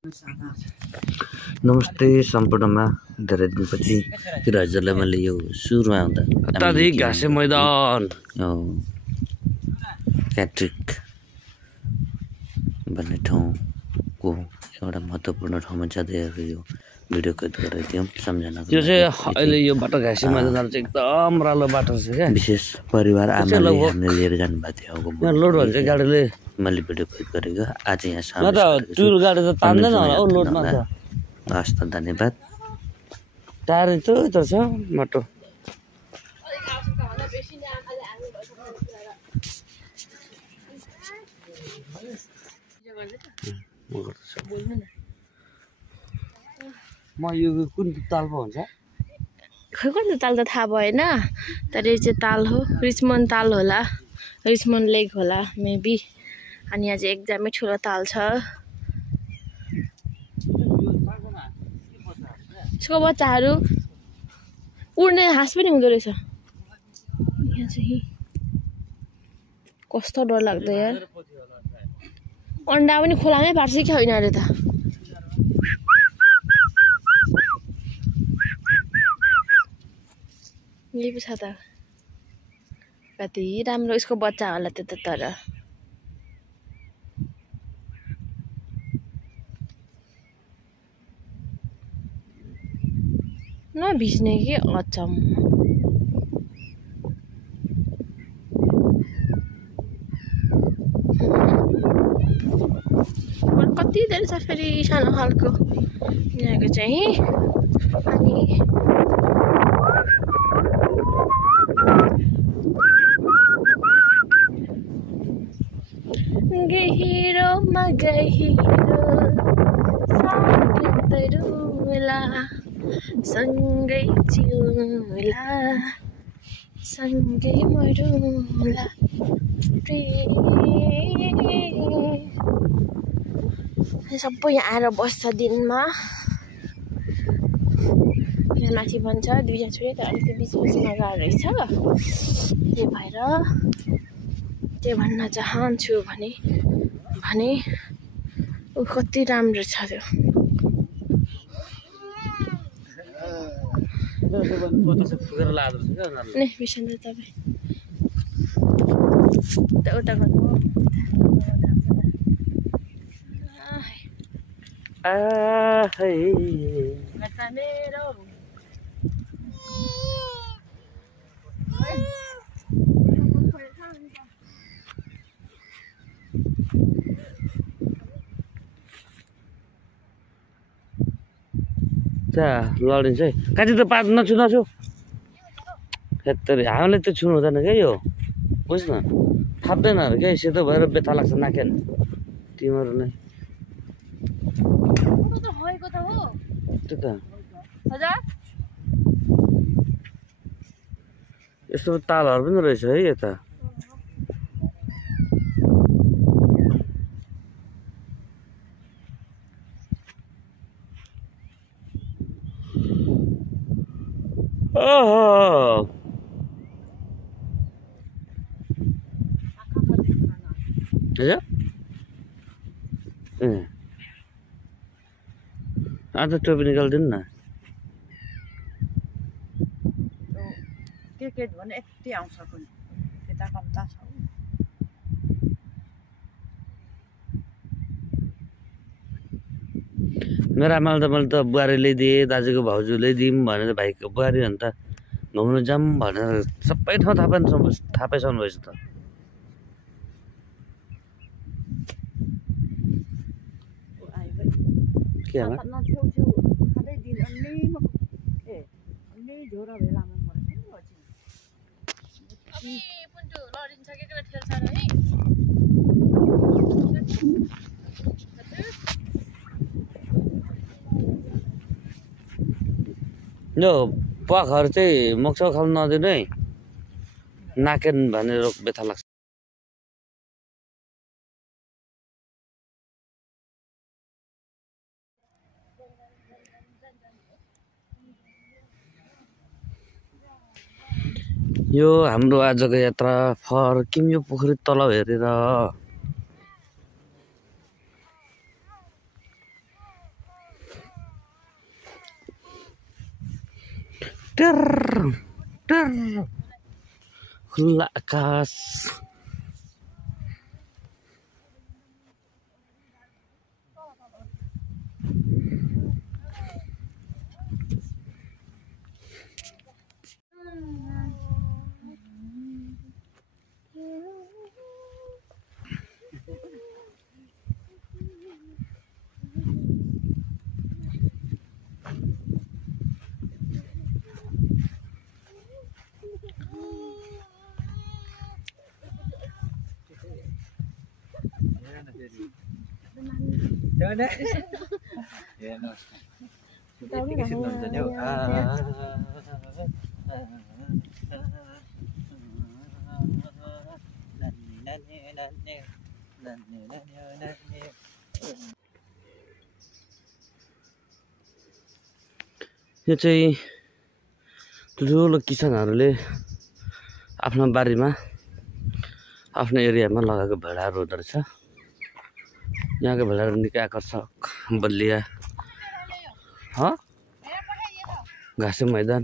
नमस्ते सम्पूर्णमा धेरै दिनपछि हजुरलाई मैले यो सुरुमा आउँदा अत्याधिक घाँसे मैदान क्याट्रिक भन्ने ठाउँको एउटा महत्त्वपूर्ण ठाउँमा जाँदै यो भिडियो कैद गरेर थियौँ सम्झना। यो चाहिँ अहिले यो बाटो घाँसे मैदान चाहिँ एकदम राम्रो बाटो छ क्या। विशेष परिवार आमाले हामीले लिएर जानुभएको थियो लोड भन्छ गाडीले। मैले भिडियो कैद गरेको आज यहाँ टुर गाडी त तान्दैन होला हौ लोडमा त। हस् त धन्यवाद। टायर यत्रो छ बाटो। म यो कुन ताल पो भन्छ? खै कुन ताल त थाहा भएन, तर यो चाहिँ ताल हो। रिचमन्ड ताल होला, रिचमन्ड लेक होला मेबी। अनि यहाँ चाहिँ एकदमै ठुलो ताल छ। यसको बच्चाहरू उड्ने हाँस पनि हुँदो रहेछ। यहाँ चाहिँ कस्तो डर लाग्दो यार। अन्डा पनि खोलामै पार्छ कि होइन अरे त। यही पो छ त। कति राम्रो यसको बच्चा होला त्यो त। तर नभिज्ने कि अचम्म। कति धेरै छ फेरि सानो खालको यहाँको चाहिँ। अनि गहिरोमा गहिरो सागत रुला सँगै चिउला सँगै मरुला सबै यहाँ आएर बस्छ दिनमा। यहाँ माथि भन्छ दुईजना छोरी तर अलिकति बिच बिचमा गाह्रो रहेछ। त्यही भएर त्यो भन्न चाहन्छु भने कति राम्रो छ त्यो। नै बिसन्द तपाईँ उता गर्नु लडिन्छ है। काटी त पात नछु हेत्तरी हामीले त्यो छुनु हुँदैन क्या यो। बुझ् न थाप्दैन अरे क्या। सेतो भएर बेथा लाग्छ नाकेन तिमीहरू नै। त्यो त यस्तो तालहरू पनि रहेछ है यता। आज टोपी निकालिदिनु न। टिकट भने यति आउँछ कुन यता कम्ता छ। मेरो आमाले त बुहारी ल्याइदिएँ, दाजुको भाउजू ल्याइदिउँ भनेर भाइको बुहारी अन्त घुम्नु जाऊँ भनेर सबै ठाउँ थाहा पाइसक्नु भएछ त। के यो प्वाखहरू चाहिँ मक्सौ खानु नदिनु है, नाकेन भनेर बेथा लाग्छ। यो हाम्रो आजको यात्रा फर्किम यो पोखरी तल हेरेर। खुल्ला आकाश यो चाहिँ ठुलो किसानहरूले आफ्नो बारीमा आफ्नो एरियामा लगाएको भेडाहरू हुँदो रहेछ। यहाँको भेडाहरू निकै आकर्षक बलिया घाँसे मैदान